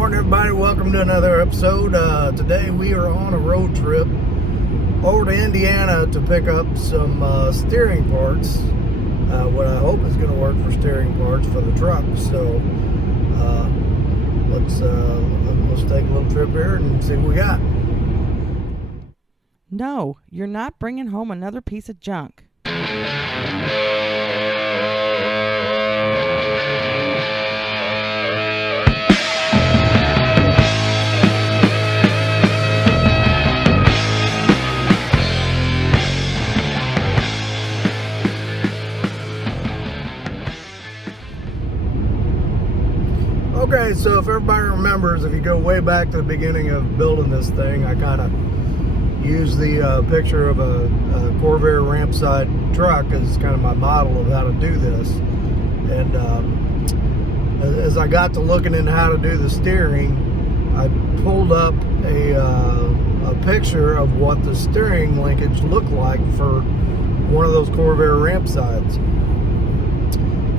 Morning, everybody. Welcome to another episode. Today we are on a road trip over to Indiana to pick up some steering parts. What I hope is going to work for steering parts for the truck. So let's take a little trip here and see what we got. No, you're not bringing home another piece of junk. Okay, so if everybody remembers, if you go way back to the beginning of building this thing, I kind of used the picture of a Corvair ramp side truck as kind of my model of how to do this. And as I got to looking into how to do the steering, I pulled up a picture of what the steering linkage looked like for one of those Corvair ramp sides.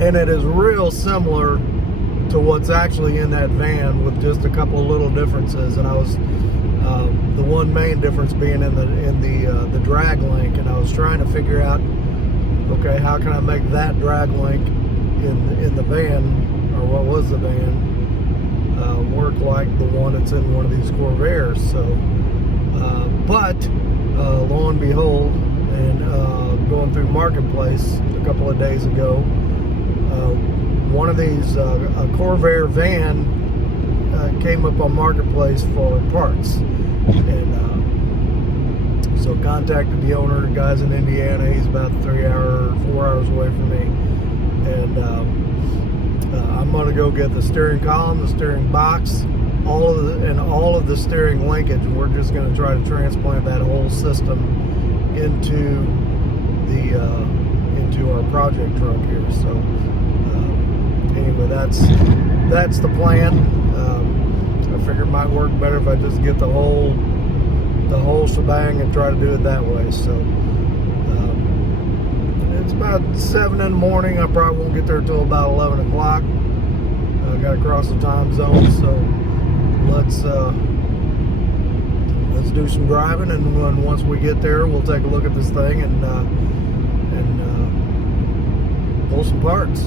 And it is real similar to what's actually in that van, with just a couple of little differences. And I was the one main difference being in the drag link, and I was trying to figure out, okay, how can I make that drag link in the van, or what was the van, work like the one that's in one of these Corvairs. So but lo and behold, and going through Marketplace a couple of days ago, one of these, a Corvair van, came up on Marketplace for parts. And so contacted the owner. The guy's in Indiana. He's about 4 hours away from me. And I'm going to go get the steering column, the steering box, all of the steering linkage. And we're just going to try to transplant that whole system into our project truck here. So anyway, that's the plan. I figure it might work better if I just get the whole shebang and try to do it that way. So it's about 7 in the morning. I probably won't get there till about 11 o'clock. I got to cross the time zone. So let's do some driving, and once we get there, we'll take a look at this thing and pull some parts.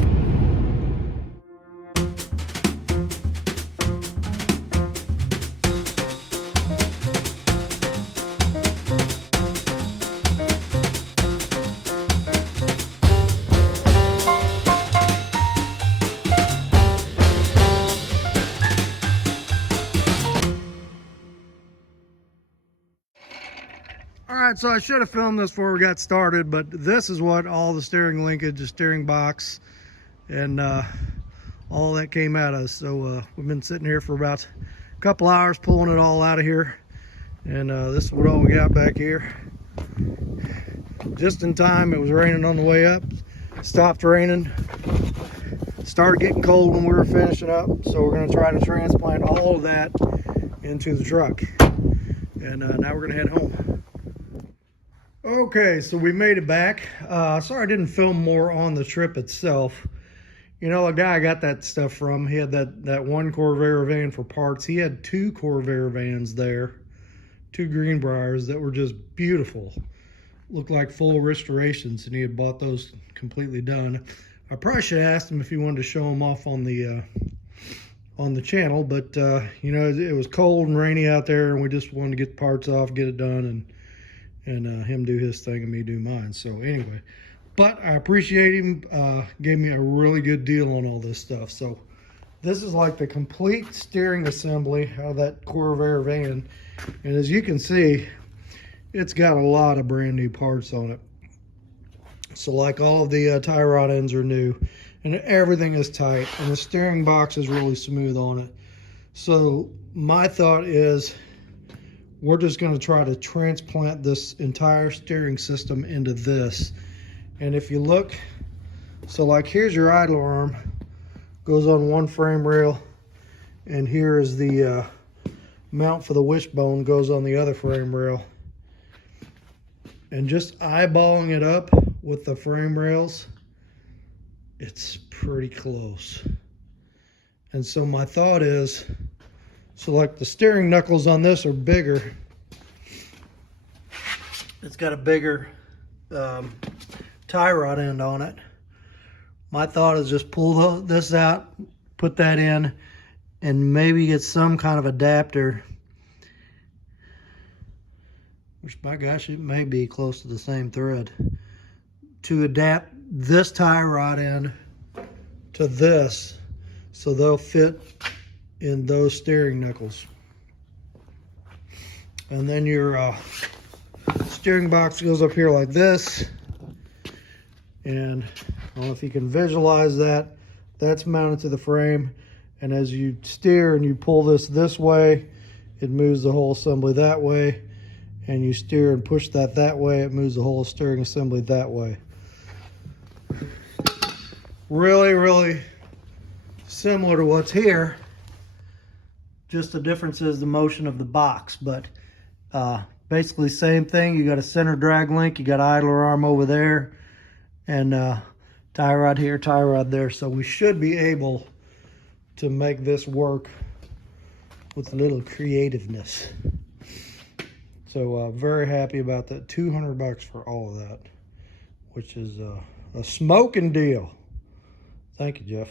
Alright, so I should have filmed this before we got started, but this is what all the steering linkage, the steering box, and all that came at us. So we've been sitting here for about a couple hours pulling it all out of here, and this is what all we got back here. Just in time. It was raining on the way up, stopped raining, started getting cold when we were finishing up, so we're going to try to transplant all of that into the truck. And now we're going to head home. Okay, so we made it back. Sorry I didn't film more on the trip itself. You know, the guy I got that stuff from, he had that one Corvair van for parts. He had 2 Corvair vans there, 2 Greenbriers that were just beautiful. Looked like full restorations, and he had bought those completely done. I probably should have asked him if he wanted to show them off on the channel, but you know, it was cold and rainy out there, and we just wanted to get the parts off, get it done, and him do his thing and me do mine. So anyway, but I appreciate him. Gave me a really good deal on all this stuff. So this is like the complete steering assembly out of that Corvair van, and as you can see, it's got a lot of brand new parts on it. So like all of the tie rod ends are new, and everything is tight, and the steering box is really smooth on it. So my thought is, we're just going to try to transplant this entire steering system into this. And if you look, so like here's your idler arm, goes on one frame rail, and here is the mount for the wishbone, goes on the other frame rail. And just eyeballing it up with the frame rails, it's pretty close. And so my thought is, So like the steering knuckles on this are bigger. It's got a bigger tie rod end on it. My thought is just pull this out, put that in, and maybe get some kind of adapter, which by gosh, it may be close to the same thread, to adapt this tie rod end to this so they'll fit in those steering knuckles. And then your steering box goes up here like this, and I don't know if you can visualize that. That's mounted to the frame, and as you steer and you pull this way, it moves the whole assembly that way, and you steer and push that way, it moves the whole steering assembly that way. Really similar to what's here, just the difference is the motion of the box, but basically same thing. You got a center drag link, you got idler arm over there, and tie rod here, tie rod there. So we should be able to make this work with a little creativeness. So very happy about that. $200 for all of that, which is a smoking deal. Thank you, Jeff.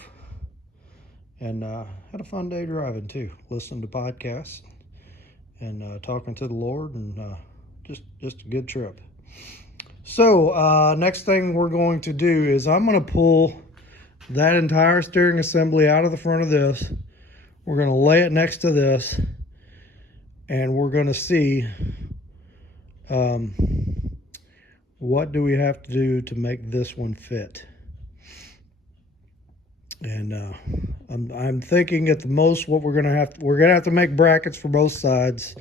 And had a fun day driving too, listening to podcasts and talking to the Lord, and just a good trip. So next thing we're going to do is I'm going to pull that entire steering assembly out of the front of this. We're going to lay it next to this, and we're going to see what do we have to do to make this one fit. And I'm thinking at the most what we're gonna have to make brackets for both sides,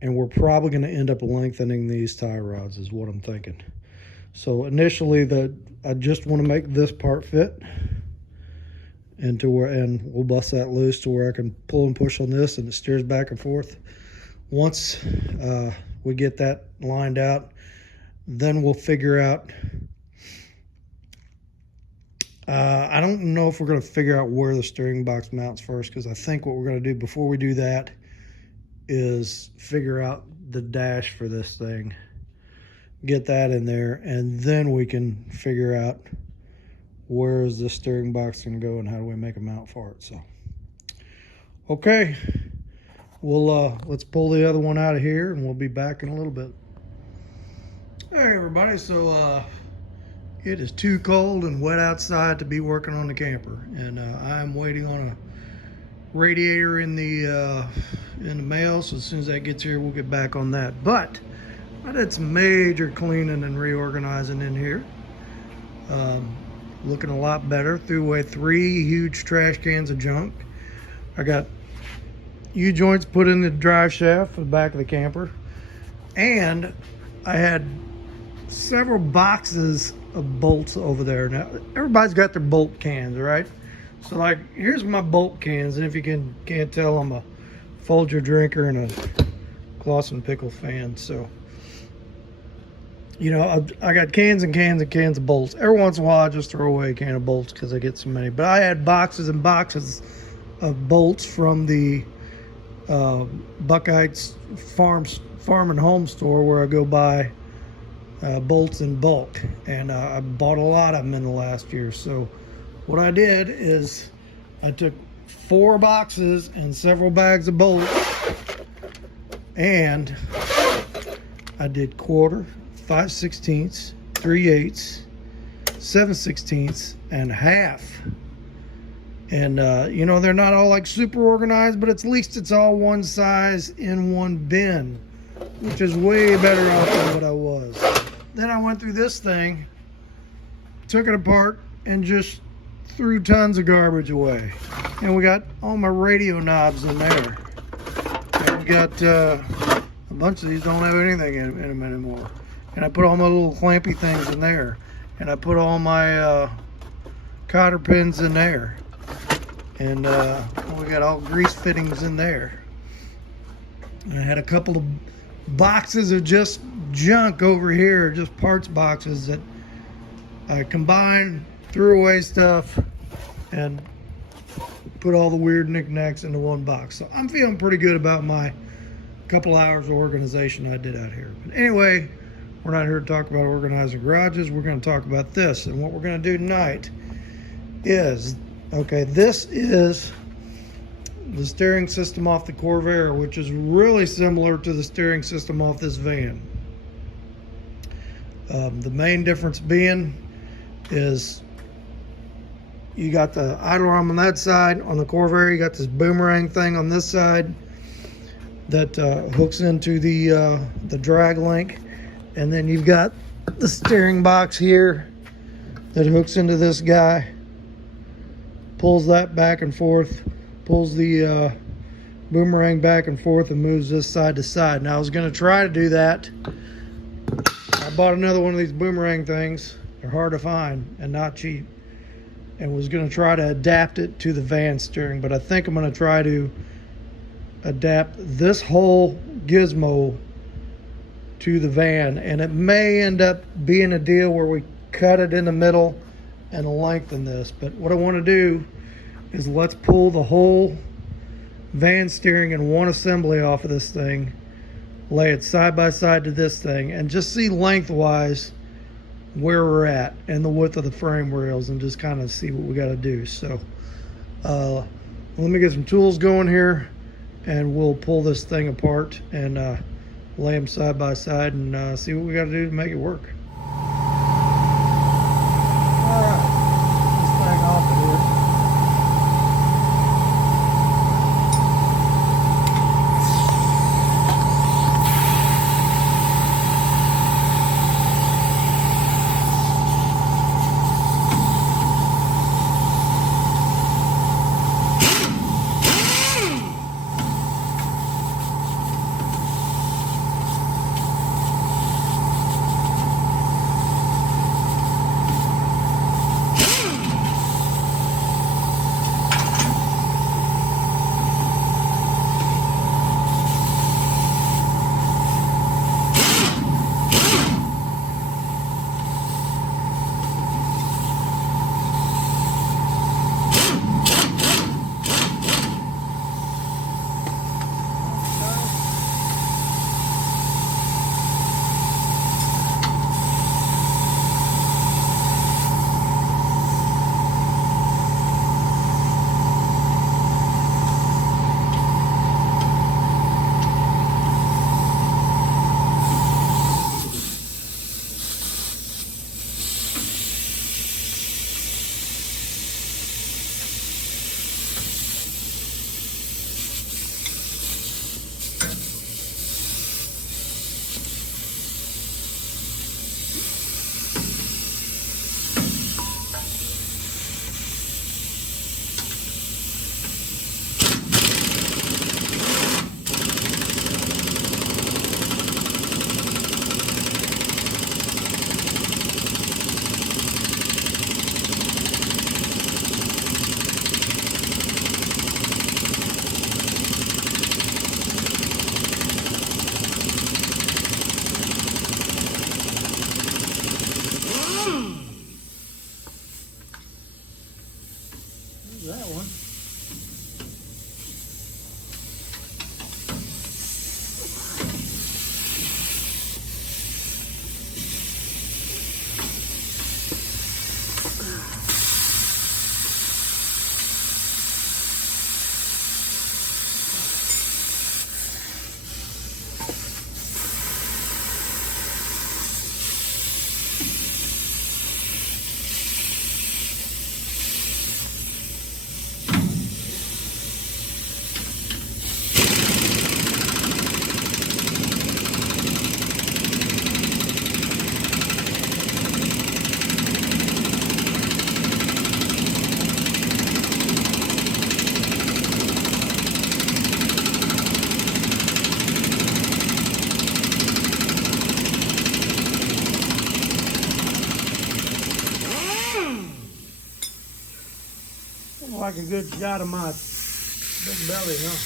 and we're probably gonna end up lengthening these tie rods is what I'm thinking. So initially I just want to make this part fit, and we'll bust that loose to where I can pull and push on this and it steers back and forth. Once we get that lined out, then we'll figure out. I don't know if we're going to figure out where the steering box mounts first, because I think what we're going to do before we do that is figure out the dash for this thing, get that in there, and then we can figure out where is the steering box going to go and how do we make a mount for it. So, okay, let's pull the other one out of here, and we'll be back in a little bit. Hey everybody, so it is too cold and wet outside to be working on the camper, and I'm waiting on a radiator in the mail. So as soon as that gets here, we'll get back on that. But I did some major cleaning and reorganizing in here. Looking a lot better. Threw away 3 huge trash cans of junk. I got U-joints put in the drive shaft for the back of the camper, and I had several boxes of bolts over there. Now everybody's got their bolt cans, right? So like, here's my bolt cans, and if you can't tell, I'm a Folger drinker and a Clausen pickle fan. So you know, I got cans and cans and cans of bolts. Every once in a while I just throw away a can of bolts because I get so many, but I had boxes and boxes of bolts from the Buckeyes farm and home store, where I go buy bolts in bulk, and I bought a lot of them in the last year. So what I did is I took 4 boxes and several bags of bolts, and I did 1/4, 5/16, 3/8, 7/16, and half. And you know, they're not all like super organized, but at least it's all one size in one bin, which is way better off than what I was. Then I went through this thing, took it apart, and just threw tons of garbage away. And we got all my radio knobs in there. And we got a bunch of these don't have anything in them anymore. And I put all my little clampy things in there. And I put all my cotter pins in there. And we got all grease fittings in there. And I had a couple of boxes of just junk over here, just parts boxes that I combined, threw away stuff, and put all the weird knickknacks into one box. So I'm feeling pretty good about my couple hours of organization I did out here. But anyway, we're not here to talk about organizing garages. We're going to talk about this. And what we're going to do tonight is, okay, this is the steering system off the Corvair, which is really similar to the steering system off this van. The main difference being is you got the idle arm on that side. On the Corvair, you got this boomerang thing on this side that hooks into the drag link, and then you've got the steering box here that hooks into this guy, pulls that back and forth, pulls the boomerang back and forth, and moves this side to side. Now I was going to try to do that. I bought another one of these boomerang things. They're hard to find and not cheap, and was going to try to adapt it to the van steering, but I think I'm going to try to adapt this whole gizmo to the van, and it may end up being a deal where we cut it in the middle and lengthen this. But what I want to do is let's pull the whole van steering in one assembly off of this thing, lay it side by side to this thing, and just see lengthwise where we're at and the width of the frame rails, and just kind of see what we got to do. So let me get some tools going here, and we'll pull this thing apart and lay them side by side and see what we got to do to make it work. All right, this thing off of here. That one. Like a good shot of my big belly, huh?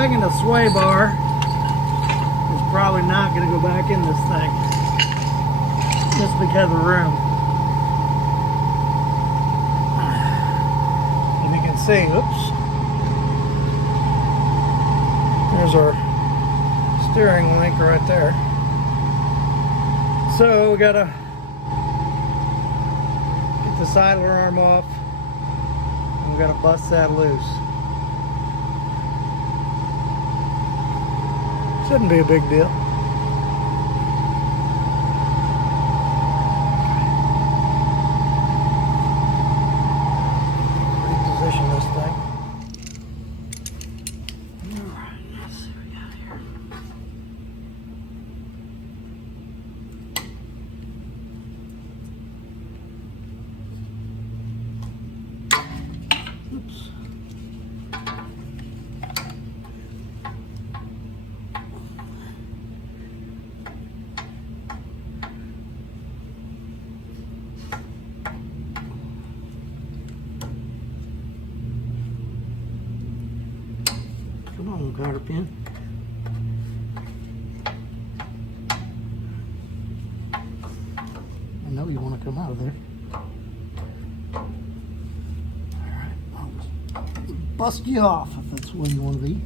thinking the sway bar is probably not going to go back in this thing just because of room. And you can see, oops, there's our steering link right there. So we gotta get the sidler arm off, and we gotta bust that loose. Shouldn't be a big deal. Reposition this thing. Alright, let's see what we got here. Oops. Come on, cotter pin. I know you want to come out of there. Alright, I'll just bust you off if that's where you want to be.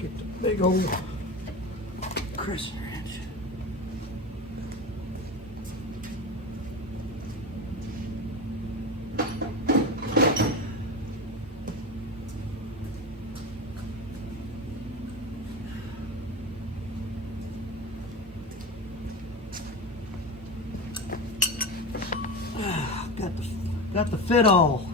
Get the big old crisper wrench. Got the fit all.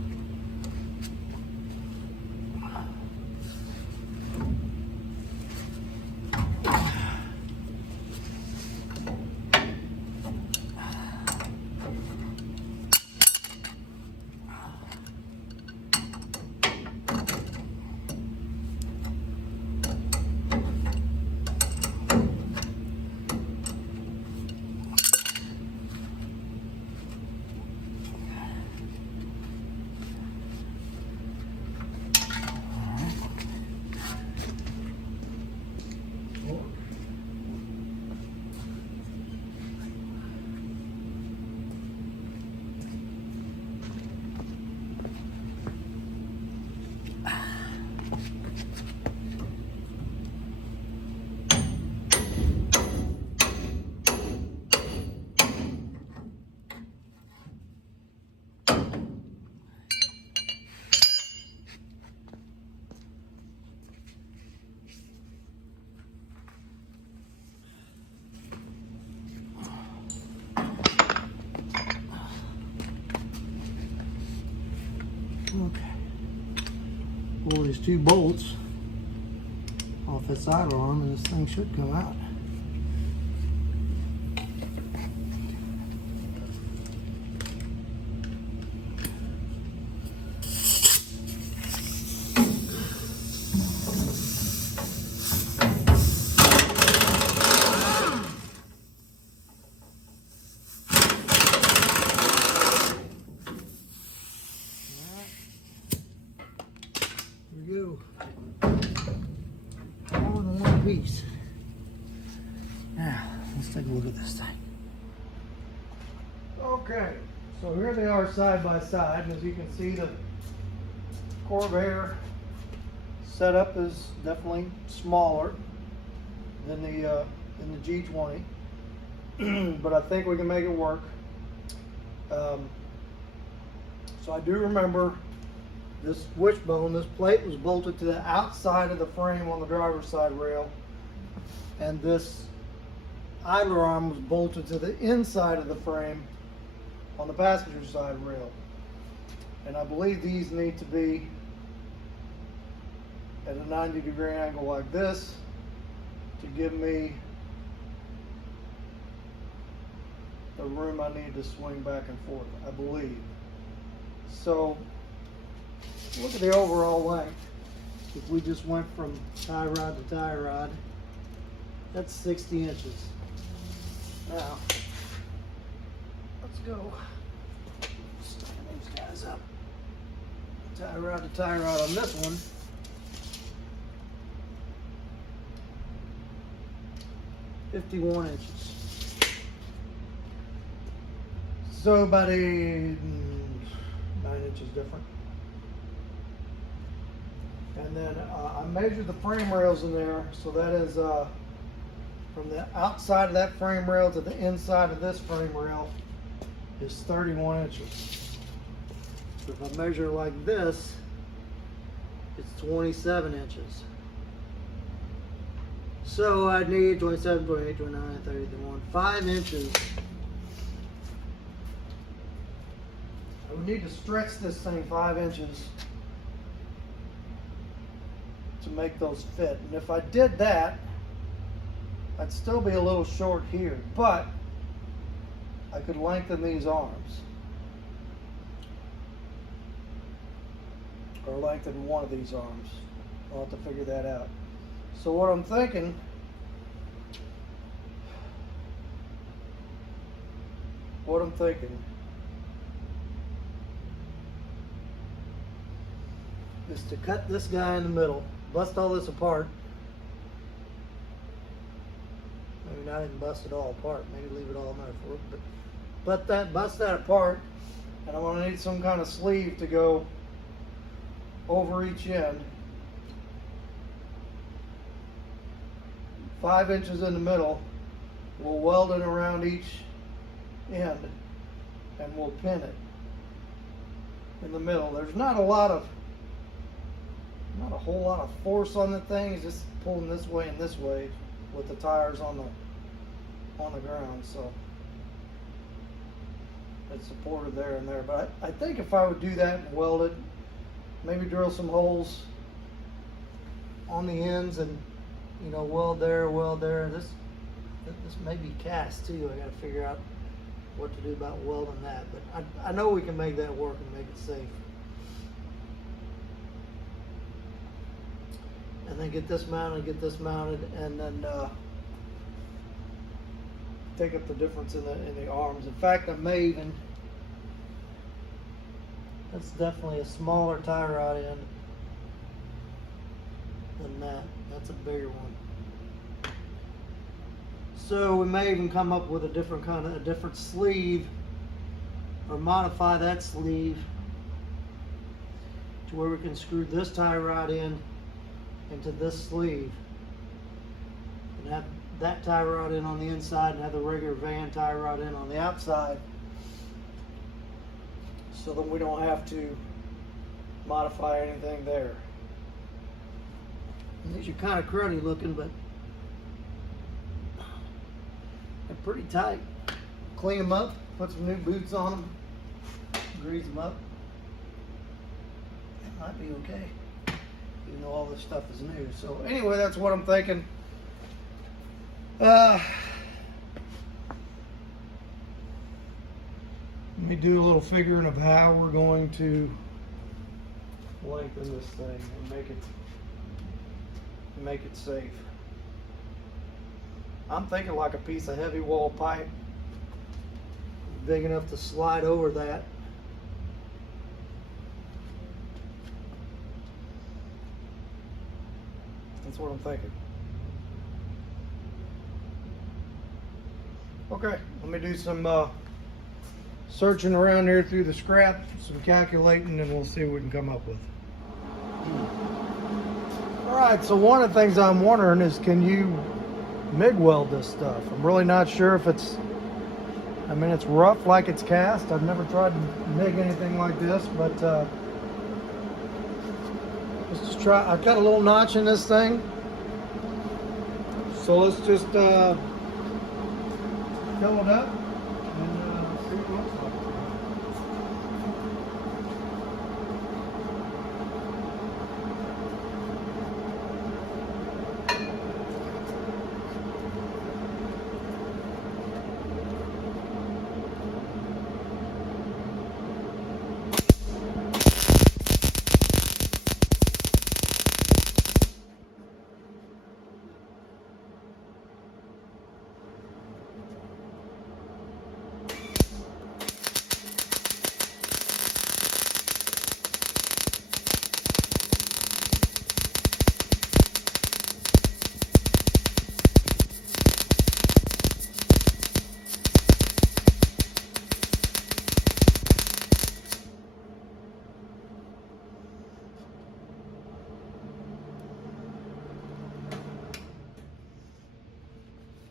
Okay. Pull these two bolts off that side arm and this thing should come out. Go. More than one piece. Now, let's take a look at this thing. Okay, so here they are side by side, and as you can see, the Corvair setup is definitely smaller than the G20, but I think we can make it work. So I do remember this wishbone, this plate was bolted to the outside of the frame on the driver's side rail, and this idler arm was bolted to the inside of the frame on the passenger side rail. And I believe these need to be at a 90-degree angle like this to give me the room I need to swing back and forth, I believe. So look at the overall length. If we just went from tie rod to tie rod, that's 60 inches. Now, let's go stand these guys up. Tie rod to tie rod on this one. $51 inches. So about 9 inches different. And then I measured the frame rails in there, so that is from the outside of that frame rail to the inside of this frame rail is 31 inches. So if I measure like this, it's 27 inches. So I need 27, 28, 29, 30, 31, 5 inches. I would need to stretch this thing 5 inches to make those fit. And if I did that, I'd still be a little short here, but I could lengthen these arms. Or lengthen one of these arms. I'll have to figure that out. So what I'm thinking, is to cut this guy in the middle, bust all this apart. Maybe not even bust it all apart, maybe leave it all in there for it, bust that apart, and I'm gonna need some kind of sleeve to go over each end. 5 inches in the middle. We'll weld it around each end and we'll pin it in the middle. There's not a whole lot of force on the thing. It's just pulling this way and this way with the tires on the ground, so it's supported there and there. But I think if I would do that and weld it, maybe drill some holes on the ends and, you know, weld there. This may be cast too. I got to figure out what to do about welding that. But I know we can make that work and make it safe. And then get this mounted, and then take up the difference in the arms. In fact, I may even. That's definitely a smaller tie rod end than that. That's a bigger one. So we may even come up with a different sleeve, or modify that sleeve to where we can screw this tie rod in into this sleeve and have that tie rod in on the inside and have the regular van tie rod in on the outside, so that we don't have to modify anything there. And these are kind of cruddy looking, but they're pretty tight. Clean them up, put some new boots on them, grease them up. It might be okay, even though all this stuff is new. So anyway, that's what I'm thinking. Let me do a little figuring of how we're going to lengthen this thing and make it safe. I'm thinking like a piece of heavy wall pipe, big enough to slide over that. That's what I'm thinking. Okay, let me do some searching around here through the scrap, some calculating, and we'll see what we can come up with. Alright, so one of the things I'm wondering is, can you MIG weld this stuff? I'm really not sure if it's, I mean, it's rough like it's cast. I've never tried to MIG anything like this, but let's just try. I've got a little notch in this thing, so let's just fill it up and see what it looks like.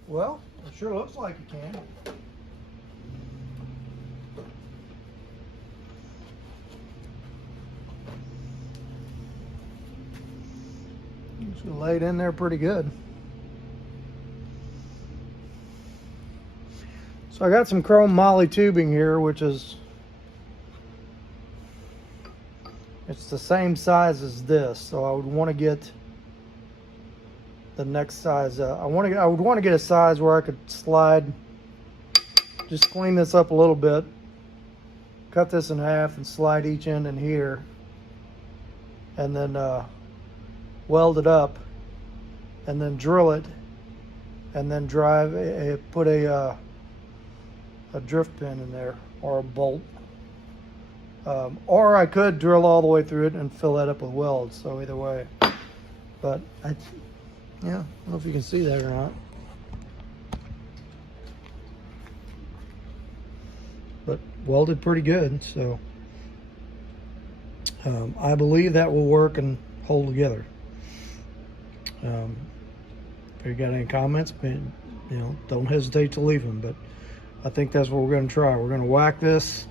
Well, it sure looks like it can. It's laid in there pretty good. So I got some chrome moly tubing here, which is, it's the same size as this. So I would want to get the next size. I would want to get a size where I could slide, just clean this up a little bit, cut this in half and slide each end in here, and then weld it up, and then drill it, and then put a drift pin in there, or a bolt. Or I could drill all the way through it and fill that up with welds. So either way, but yeah, I don't know if you can see that or not. But welded pretty good, so I believe that will work and hold together. If you got any comments, don't hesitate to leave them. But I think that's what we're going to try. We're going to whack this,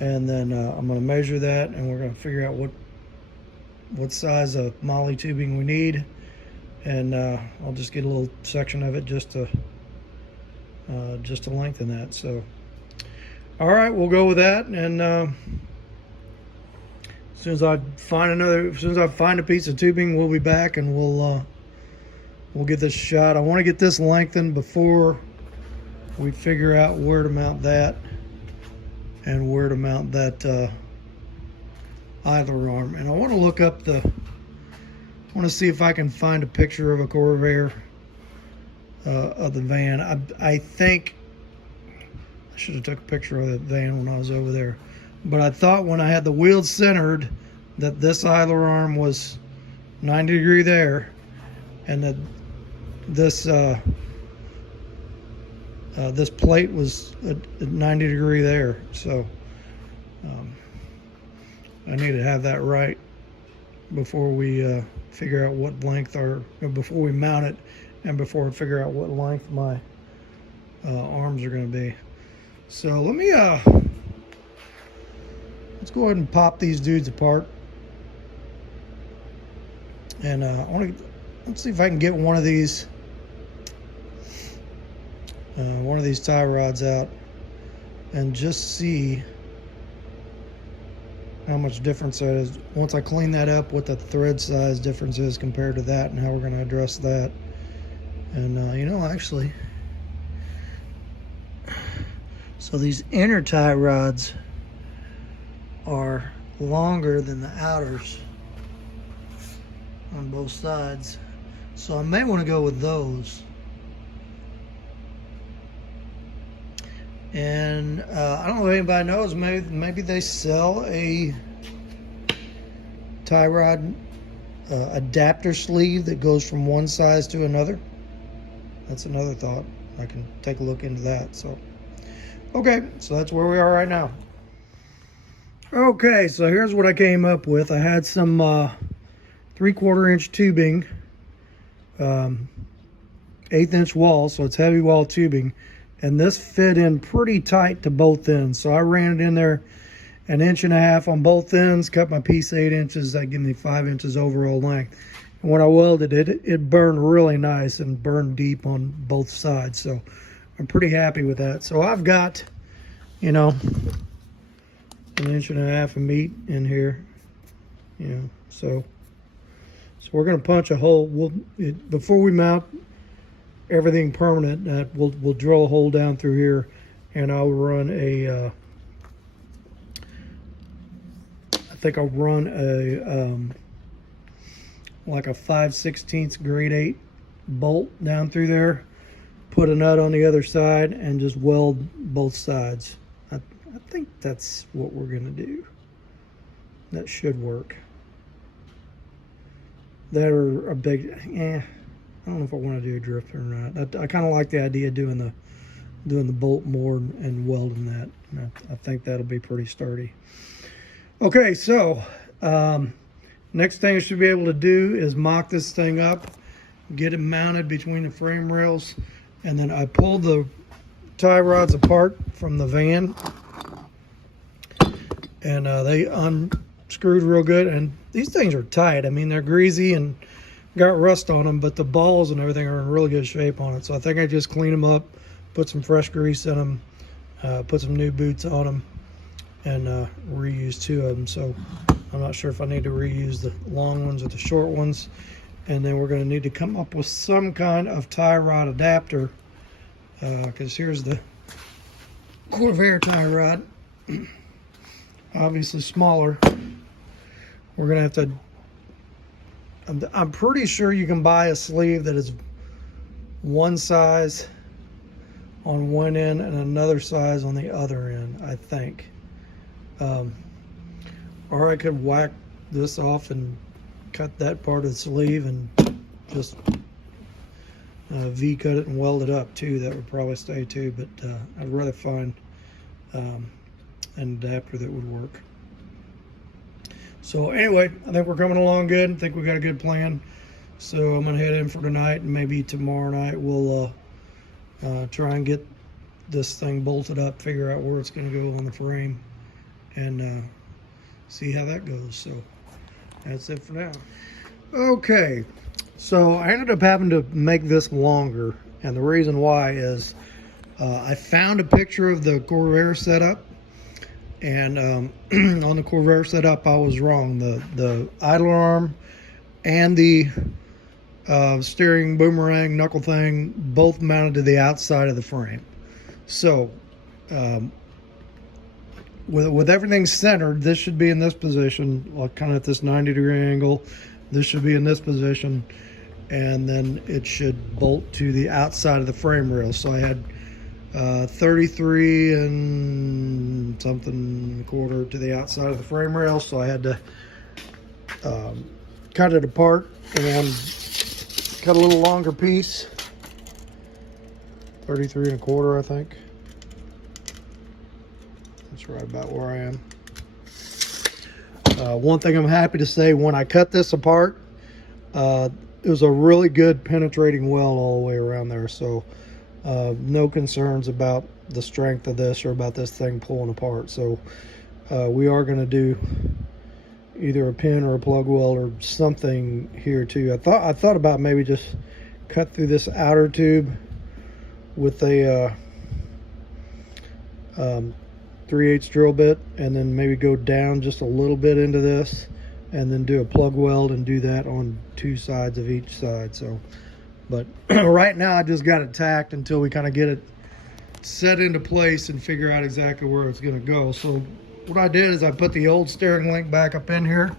and then I'm going to measure that, and we're going to figure out what size of moly tubing we need. And I'll just get a little section of it just to lengthen that. So, all right, we'll go with that. And as soon as I find a piece of tubing, we'll be back and we'll get this shot. I want to get this lengthened before we figure out where to mount that and where to mount that idler arm. And I want to look up I want to see if I can find a picture of a Corvair of the van. I think I should have took a picture of the van when I was over there. But I thought when I had the wheels centered that this idler arm was 90 degree there, and that this this plate was at 90 degree there. So I need to have that right before we figure out what length, before we mount it, and before I figure out what length my arms are going to be. So let me let's go ahead and pop these dudes apart, and let's see if I can get one of these tie rods out and just see how much difference that is. Once I clean that up, what the thread size difference is compared to that, and how we're going to address that. And actually, so these inner tie rods are longer than the outers on both sides, so I may want to go with those. And I don't know if anybody knows, maybe they sell a tie rod adapter sleeve that goes from one size to another. That's another thought. I can take a look into that. So, okay, so that's where we are right now. Okay, so here's what I came up with. I had some 3/4 inch tubing, 1/8 inch wall, so it's heavy wall tubing. And this fit in pretty tight to both ends. So I ran it in there 1.5 inches on both ends, cut my piece 8 inches. That gave me 5 inches overall length. And when I welded it, it burned really nice and burned deep on both sides. So I'm pretty happy with that. So I've got, you know, 1.5 inches of meat in here, you know, so we're going to punch a hole. Before we mount everything permanent, we'll drill a hole down through here, and I'll run a I think I'll run a like a 5/16 grade 8 bolt down through there, put a nut on the other side, and just weld both sides. I think that's what we're gonna do. That should work. That are a big, I don't know if I want to do a drifter or not. I kind of like the idea of doing the bolt more and welding that. I think that'll be pretty sturdy. Okay, so next thing I should be able to do is mock this thing up, get it mounted between the frame rails, and then I pulled the tie rods apart from the van, and they unscrewed real good. And these things are tight. I mean, they're greasy and got rust on them, but the balls and everything are in really good shape on it. So I think I just clean them up, put some fresh grease in them, put some new boots on them, and reuse 2 of them. So I'm not sure if I need to reuse the long ones or the short ones. And then we're going to need to come up with some kind of tie rod adapter, because here's the Corvair tie rod, obviously smaller. We're going to have to, I'm pretty sure you can buy a sleeve that is one size on one end and another size on the other end, I think. Or I could whack this off and cut that part of the sleeve and just V-cut it and weld it up too. That would probably stay too, but I'd rather find an adapter that would work. So anyway, I think we're coming along good. I think we got a good plan. So I'm gonna head in for tonight, and maybe tomorrow night we'll try and get this thing bolted up, figure out where it's gonna go on the frame, and see how that goes. So that's it for now. Okay, so I ended up having to make this longer, and the reason why is I found a picture of the Corvair setup, and on the Corvair setup I was wrong. The idler arm and the steering boomerang knuckle thing both mounted to the outside of the frame. So with everything centered, this should be in this position, like kind of at this 90-degree angle. This should be in this position, and then it should bolt to the outside of the frame rail. So I had 33 and something quarter to the outside of the frame rail, so I had to cut it apart and cut a little longer piece, 33 and a quarter, I think. That's right about where I am. One thing I'm happy to say, when I cut this apart, it was a really good penetrating weld all the way around there. So no concerns about the strength of this or about this thing pulling apart. So we are going to do either a pin or a plug weld or something here too. I thought about maybe just cut through this outer tube with a 3/8 drill bit, and then maybe go down just a little bit into this, and then do a plug weld and do that on 2 sides of each side. So, but right now I just got it tacked until we kind of get it set into place and figure out exactly where it's going to go. So what I did is I put the old steering link back up in here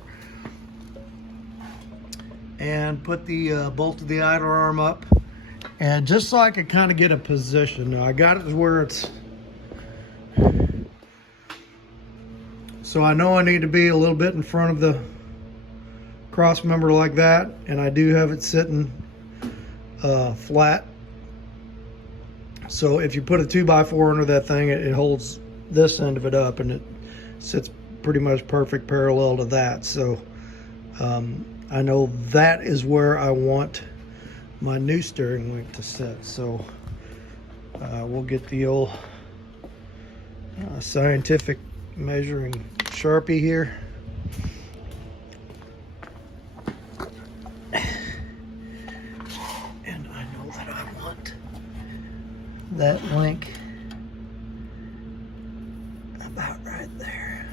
and put the bolt of the idler arm up, and just so I could kind of get a position. Now I got it to where it's, so I know I need to be a little bit in front of the cross member like that, and I do have it sitting flat. So if you put a 2x4 under that thing, it holds this end of it up, and it sits pretty much perfect parallel to that. So I know that is where I want my new steering link to sit. So we'll get the old scientific measuring Sharpie here. And I know that I want that link about right there.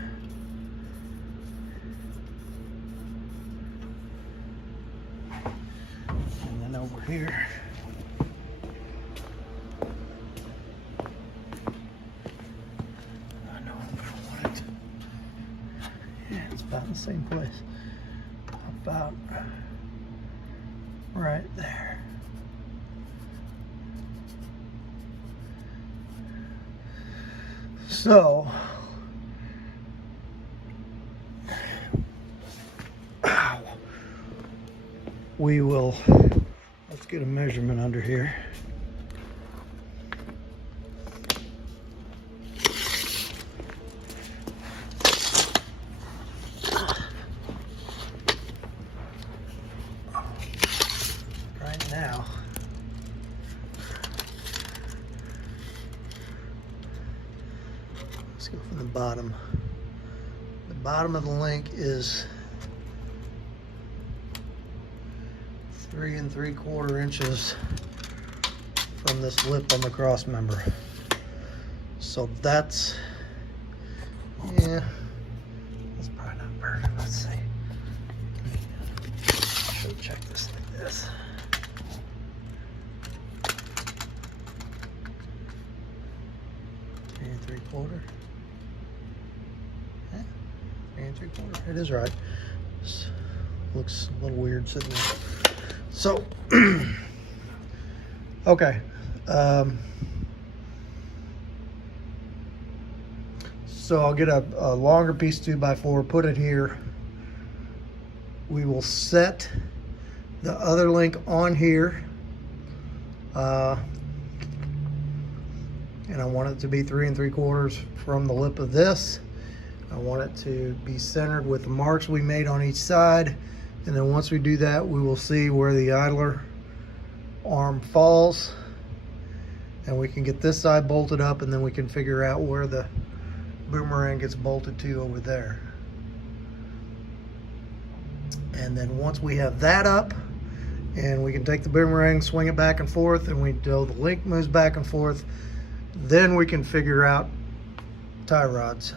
And then over here, I know I'm gonna want it. Yeah, it's about in the same place. About right there. So we will, let's get a measurement under here. Right now, let's go from the bottom. The bottom of the link is 3 3/4 inches from this lip on the cross member. So that's, yeah, that's probably not perfect. Let's see. Should check this like this. And 3/4. Yeah, 3 3/4. It is right. This looks a little weird sitting there. So, okay. So I'll get a longer piece 2x4, put it here. We will set the other link on here. And I want it to be 3 3/4 from the lip of this. I want it to be centered with the marks we made on each side. And then once we do that, we will see where the idler arm falls. And we can get this side bolted up, and then we can figure out where the boomerang gets bolted to over there. And then once we have that up, and we can take the boomerang, swing it back and forth, and we know the link moves back and forth, then we can figure out tie rods.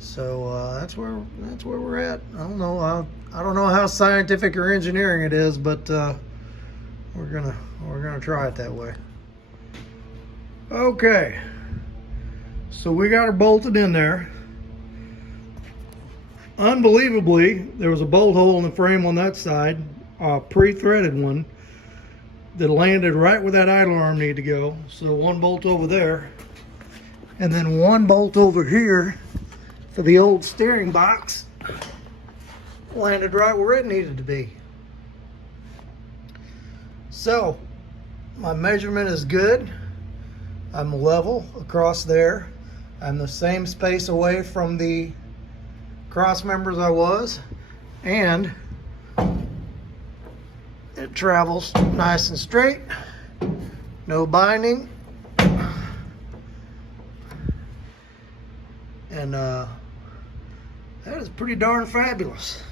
So that's where we're at. I don't know how scientific or engineering it is, but we're gonna try it that way. Okay, so we got her bolted in there. Unbelievably, there was a bolt hole in the frame on that side, a pre-threaded one that landed right where that idler arm needed to go. So one bolt over there, and then one bolt over here for the old steering box landed right where it needed to be. So my measurement is good. I'm level across there. I'm the same space away from the cross members I was, and it travels nice and straight, no binding, and that is pretty darn fabulous.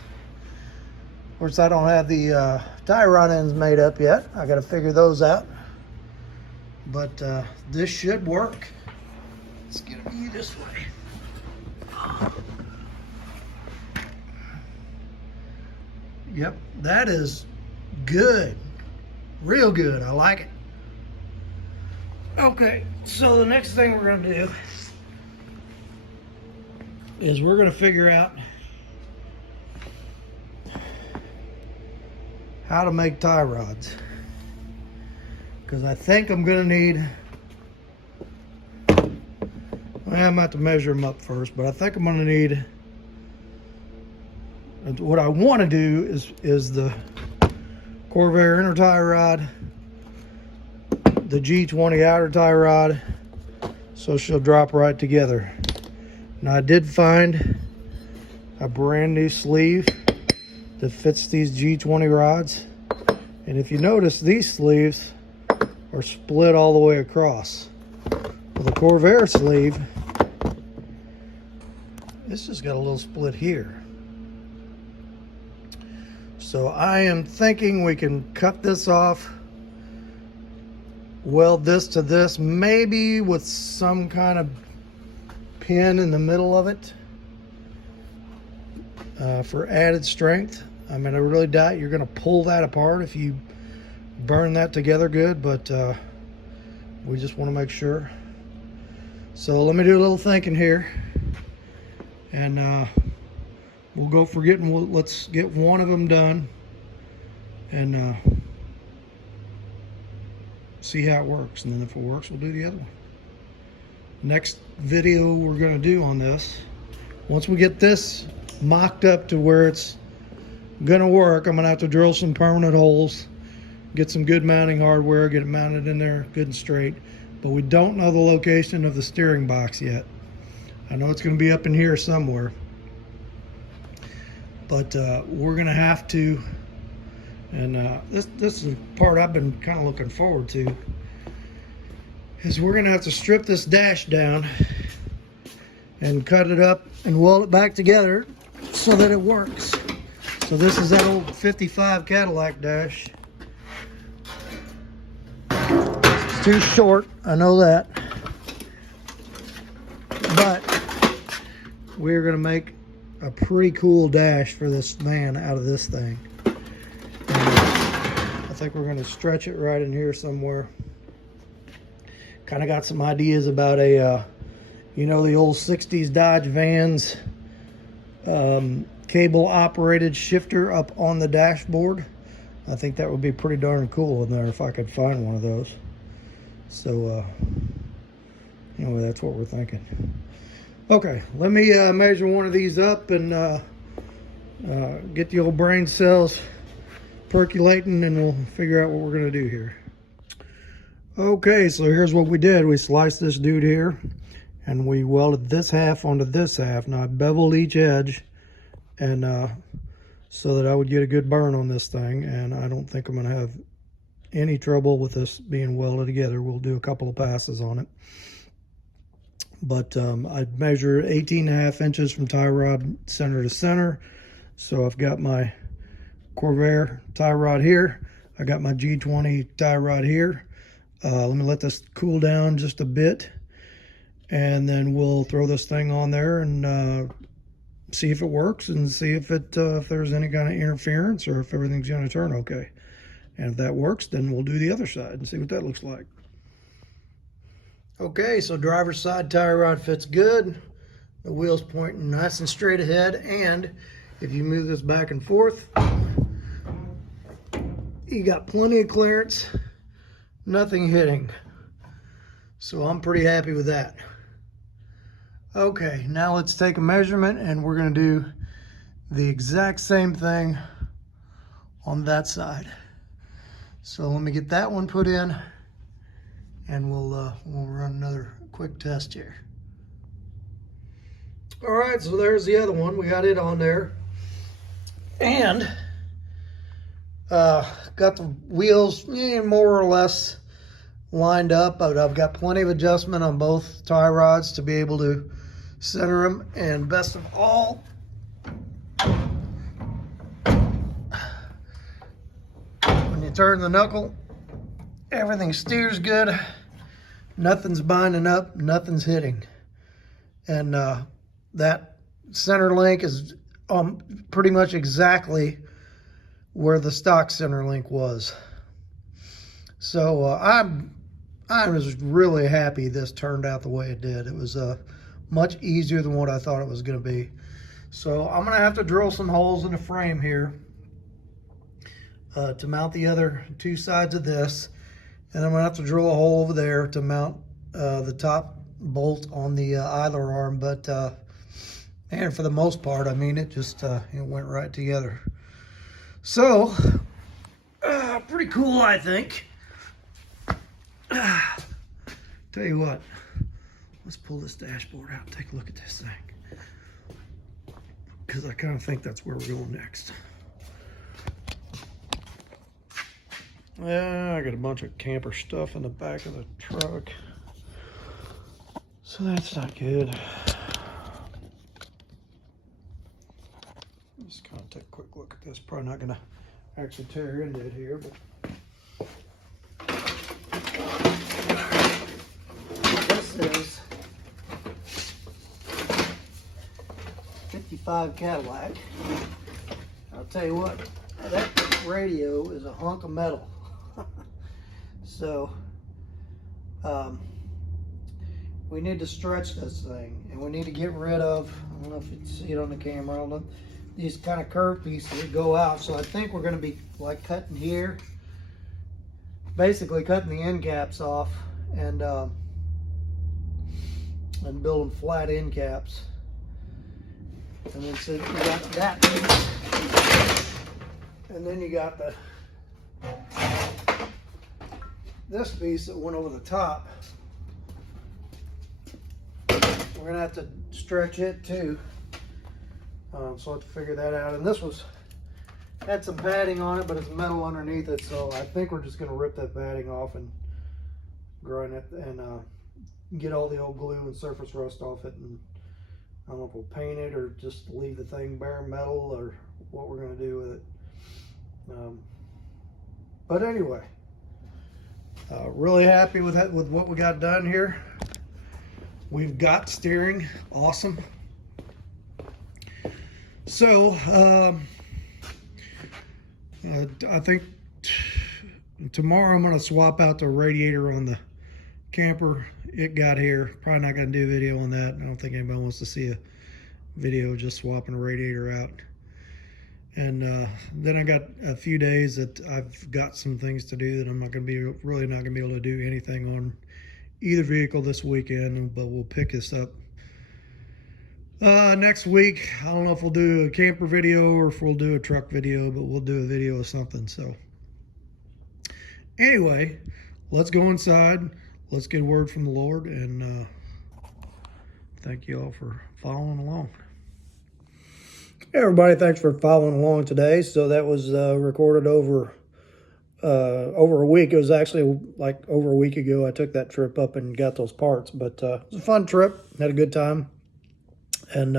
Of course, I don't have the tie rod ends made up yet. I got to figure those out, but this should work. Let's get it this way. Yep, that is good, real good. I like it. Okay, so the next thing we're going to do is we're going to figure out how to make tie rods, because I think I'm going to need, well, I'm about to measure them up first, but I think I'm going to need, what I want to do is the Corvair inner tie rod, the G20 outer tie rod, so she'll drop right together. Now I did find a brand new sleeve that fits these G20 rods, and if you notice, these sleeves are split all the way across. Well, the Corvair sleeve, it's just got a little split here. So I am thinking we can cut this off weld this to this, maybe with some kind of pin in the middle of it for added strength. I mean, I really doubt you're going to pull that apart if you burn that together good, but we just want to make sure. So let me do a little thinking here, and we'll go for let's get one of them done and see how it works, and then if it works, we'll do the other one. Next video we're going to do on this, once we get this mocked up to where it's going to work, I'm going to have to drill some permanent holes, get some good mounting hardware, get it mounted in there good and straight. But we don't know the location of the steering box yet. I know it's going to be up in here somewhere, but we're going to have to, and this is the part I've been kind of looking forward to, is we're going to have to strip this dash down and cut it up and weld it back together so that it works. So this is that old 55 Cadillac dash. It's too short, I know that, but we're going to make a pretty cool dash for this van out of this thing. I think we're going to stretch it right in here somewhere. Kind of got some ideas about a, you know, the old 60s Dodge Vans cable operated shifter up on the dashboard. I think that would be pretty darn cool in there if I could find one of those. So anyway, that's what we're thinking. Okay, let me measure one of these up and get the old brain cells percolating, and we'll figure out what we're going to do here. Okay, so here's what we did. We sliced this dude here, and we welded this half onto this half. Now I beveled each edge, and so that I would get a good burn on this thing, and I don't think I'm going to have any trouble with this being welded together. We'll do a couple of passes on it. But I measured 18.5 inches from tie rod center to center. So I've got my Corvair tie rod here. I got my G20 tie rod here. Let me let this cool down just a bit, and then we'll throw this thing on there and see if it works, and see if there's any kind of interference, or if everything's going to turn okay. And if that works, then we'll do the other side and see what that looks like. Okay, so driver's side tie rod fits good. The wheel's pointing nice and straight ahead, and if you move this back and forth, you got plenty of clearance, nothing hitting. So I'm pretty happy with that. Okay, now let's take a measurement, and we're going to do the exact same thing on that side. So let me get that one put in, and we'll run another quick test here. All right, so there's the other one. We got it on there, and got the wheels more or less lined up, but I've got plenty of adjustment on both tie rods to be able to center them. And best of all, when you turn the knuckle, everything steers good, nothing's binding up, nothing's hitting. And that center link is pretty much exactly where the stock center link was. So I was really happy this turned out the way it did. It was much easier than what I thought it was going to be. So I'm going to have to drill some holes in the frame here to mount the other two sides of this, and I'm going to have to drill a hole over there to mount the top bolt on the idler arm. But and for the most part, I mean, it just it went right together. So pretty cool, I think. Tell you what, let's pull this dashboard out and take a look at this thing, because I kind of think that's where we're going next. Yeah, I got a bunch of camper stuff in the back of the truck, so that's not good. Just kind of take a quick look at this. Probably not going to actually tear into it here, but 55 Cadillac. I'll tell you what, that radio is a hunk of metal. So we need to stretch this thing, and we need to get rid of, I don't know if you can see it on the camera, I don't know, these kind of curved pieces that go out. So I think we're going to be like cutting here, basically cutting the end caps off, and building flat end caps. And then so you got that piece, and then you got this piece that went over the top. We're gonna have to stretch it too, so I have to figure that out. And this had some padding on it, but it's metal underneath it, so I think we're just gonna rip that padding off and grind it and get all the old glue and surface rust off it. And I don't know if we'll paint it or just leave the thing bare metal or what we're gonna do with it. But anyway, really happy with that, with what we got done here. We've got steering, awesome. So I think tomorrow I'm going to swap out the radiator on the camper. It got here. Probably not going to do a video on that. I don't think anybody wants to see a video just swapping a radiator out. And then I got a few days that I've got some things to do that I'm really not going to be able to do anything on either vehicle this weekend, but we'll pick this up next week. I don't know if we'll do a camper video or if we'll do a truck video, but we'll do a video of something. So anyway, let's go inside. Let's get a word from the Lord, and thank you all for following along. Hey everybody, thanks for following along today. So that was recorded over a week. It was actually like over a week ago I took that trip up and got those parts, but it was a fun trip, had a good time. And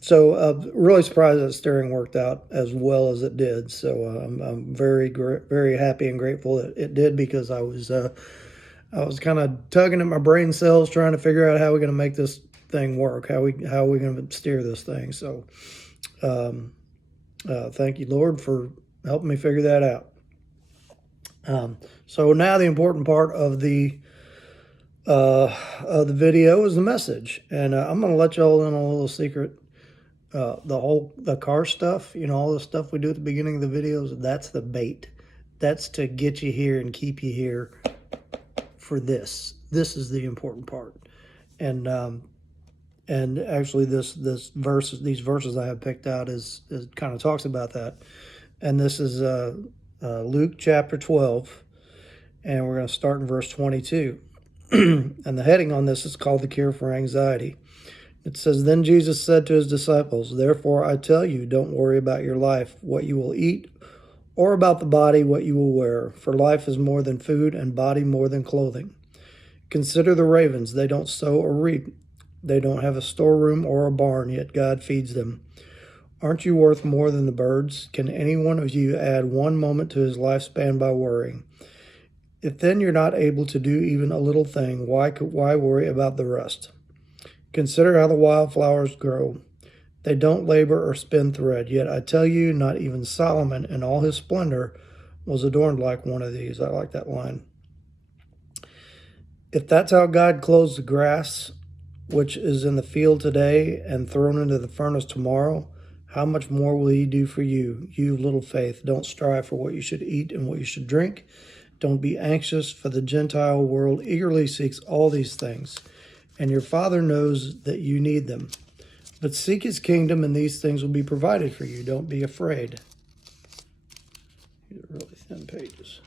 so really surprised that steering worked out as well as it did. So I'm very happy and grateful that it did, because I was kind of tugging at my brain cells trying to figure out how we're going to make this thing work, how are we going to steer this thing. So thank you, Lord, for helping me figure that out. So now the important part of the video is the message, and I'm going to let y'all in on a little secret. The car stuff, you know, all the stuff we do at the beginning of the videos, that's the bait. That's to get you here and keep you here for this. This is the important part. And actually these verses I have picked out is kind of talks about that. And this is Luke chapter 12, and we're going to start in verse 22. And the heading on this is called The Cure for Anxiety. It says, "Then Jesus said to his disciples, 'Therefore I tell you, don't worry about your life, what you will eat, or about the body, what you will wear. For life is more than food, and body more than clothing. Consider the ravens, they don't sow or reap. They don't have a storeroom or a barn, yet God feeds them. Aren't you worth more than the birds? Can any one of you add 1 moment to his lifespan by worrying? If then you're not able to do even a little thing, why worry about the rest? Consider how the wildflowers grow. They don't labor or spin thread, yet I tell you, not even Solomon in all his splendor was adorned like one of these.'" I like that line. "If that's how God clothes the grass, which is in the field today and thrown into the furnace tomorrow, how much more will he do for you, you of little faith? Don't strive for what you should eat and what you should drink. Don't be anxious, for the Gentile world eagerly seeks all these things, and your Father knows that you need them. But seek his kingdom, and these things will be provided for you. Don't be afraid." These are really thin pages.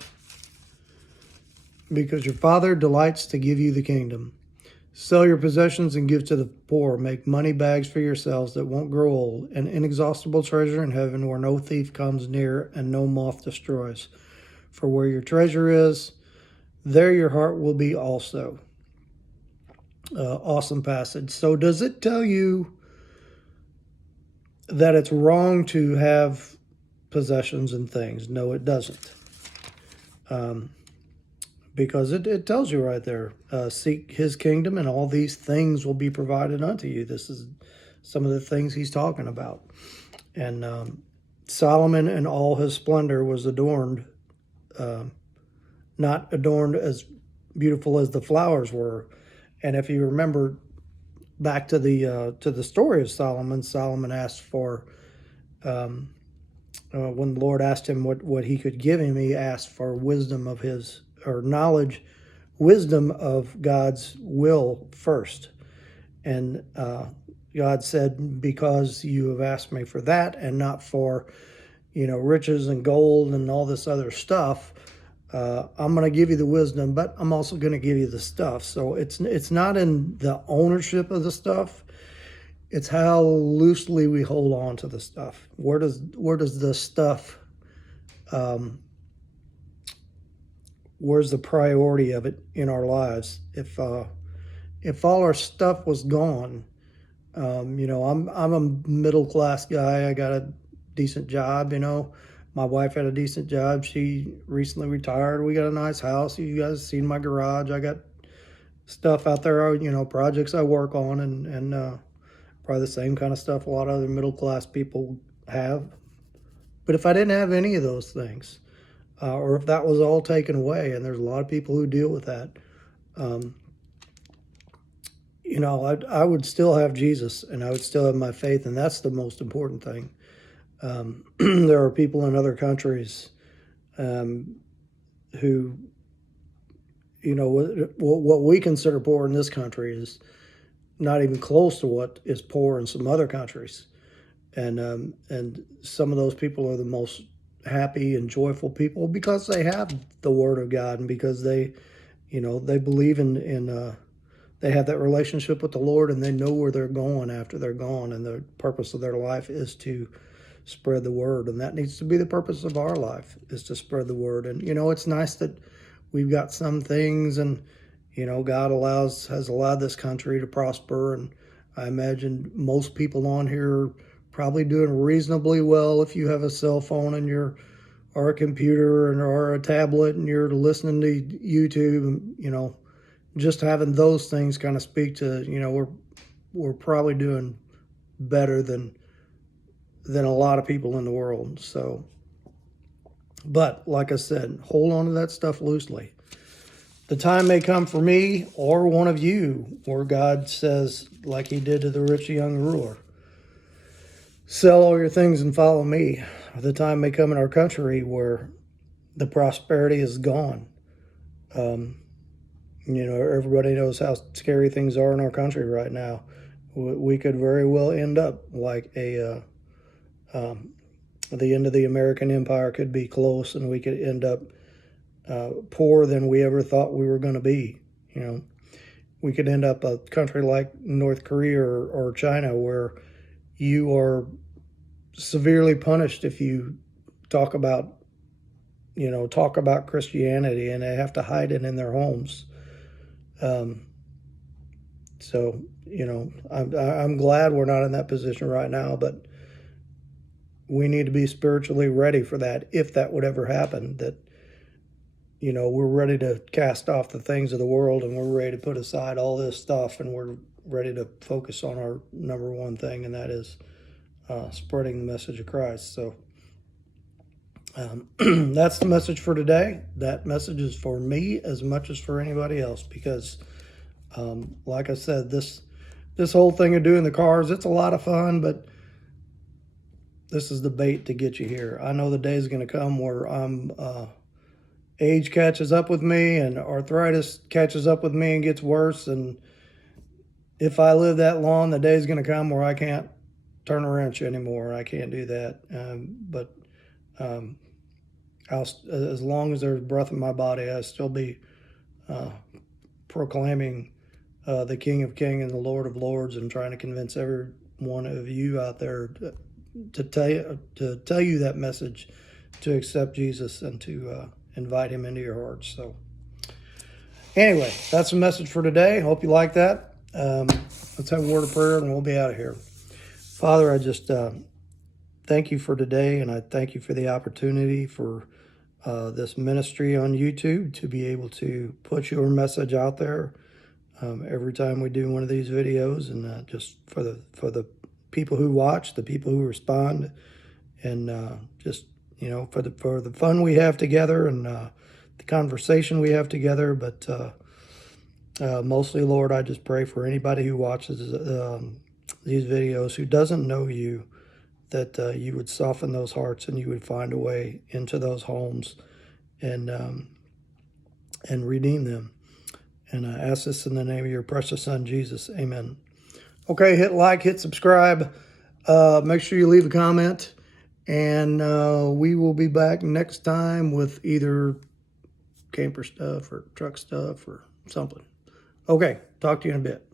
"Because your Father delights to give you the kingdom. Sell your possessions and give to the poor. Make money bags for yourselves that won't grow old, an inexhaustible treasure in heaven where no thief comes near and no moth destroys. For where your treasure is, there your heart will be also." Awesome passage. So does it tell you that it's wrong to have possessions and things? No, it doesn't. Because it tells you right there, seek his kingdom and all these things will be provided unto you. This is some of the things he's talking about. And Solomon in all his splendor was adorned, not adorned as beautiful as the flowers were. And if you remember back to the story of Solomon, Solomon asked for, when the Lord asked him what he could give him, he asked for wisdom of his, or knowledge, wisdom of God's will first. And God said, because you have asked me for that and not for, riches and gold and all this other stuff, I'm going to give you the wisdom, but I'm also going to give you the stuff. So it's not in the ownership of the stuff. It's how loosely we hold on to the stuff. Where does the stuff, where's the priority of it in our lives? If all our stuff was gone, I'm a middle class guy. I got a decent job. My wife had a decent job. She recently retired. We got a nice house. You guys seen my garage. I got stuff out there, projects I work on, and probably the same kind of stuff a lot of other middle class people have. But if I didn't have any of those things, or if that was all taken away, and there's a lot of people who deal with that, I would still have Jesus, and I would still have my faith, and that's the most important thing. There are people in other countries who, what we consider poor in this country is not even close to what is poor in some other countries. And some of those people are the most happy and joyful people because they have the Word of God, and because they believe in they have that relationship with the Lord, and they know where they're going after they're gone, and the purpose of their life is to spread the Word. And that needs to be the purpose of our life, is to spread the Word. And it's nice that we've got some things, and God has allowed this country to prosper, and I imagine most people on here are probably doing reasonably well. If you have a cell phone and or a computer or a tablet and you're listening to YouTube, just having those things kind of speak to, we're probably doing better than a lot of people in the world. So, but like I said, hold on to that stuff loosely. The time may come for me or one of you where God says, like he did to the rich young ruler, sell all your things and follow me. The time may come in our country where the prosperity is gone. Everybody knows how scary things are in our country right now. We could very well end up like the end of the American Empire could be close, and we could end up poorer than we ever thought we were going to be. We could end up a country like North Korea or China, where you are severely punished if you talk about Christianity, and they have to hide it in their homes. So I'm glad we're not in that position right now, but we need to be spiritually ready for that, if that would ever happen, that we're ready to cast off the things of the world, and we're ready to put aside all this stuff, and we're ready to focus on our number one thing, and that is spreading the message of Christ. So that's the message for today. That message is for me as much as for anybody else, because like I said, this whole thing of doing the cars, it's a lot of fun, but this is the bait to get you here. I know the day is going to come where age catches up with me, and arthritis catches up with me and gets worse. And if I live that long, the day is going to come where I can't turn a wrench anymore. I can't do that. But as long as there's breath in my body, I'll still be proclaiming the King of Kings and the Lord of Lords, and trying to convince every one of you out there to tell you that message, to accept Jesus and to invite him into your hearts. So anyway, that's the message for today. Hope you like that. Let's have a word of prayer and we'll be out of here. Father, I just thank you for today, and I thank you for the opportunity for this ministry on YouTube to be able to put your message out there every time we do one of these videos, and just for the people who watch, the people who respond, and just, you know, for the fun we have together, and the conversation we have together. But mostly, Lord, I just pray for anybody who watches these videos who doesn't know you, that you would soften those hearts and you would find a way into those homes and redeem them. And I ask this in the name of your precious Son, Jesus. Amen. Okay, hit like, hit subscribe. Make sure you leave a comment. And we will be back next time with either camper stuff or truck stuff or something. Okay, talk to you in a bit.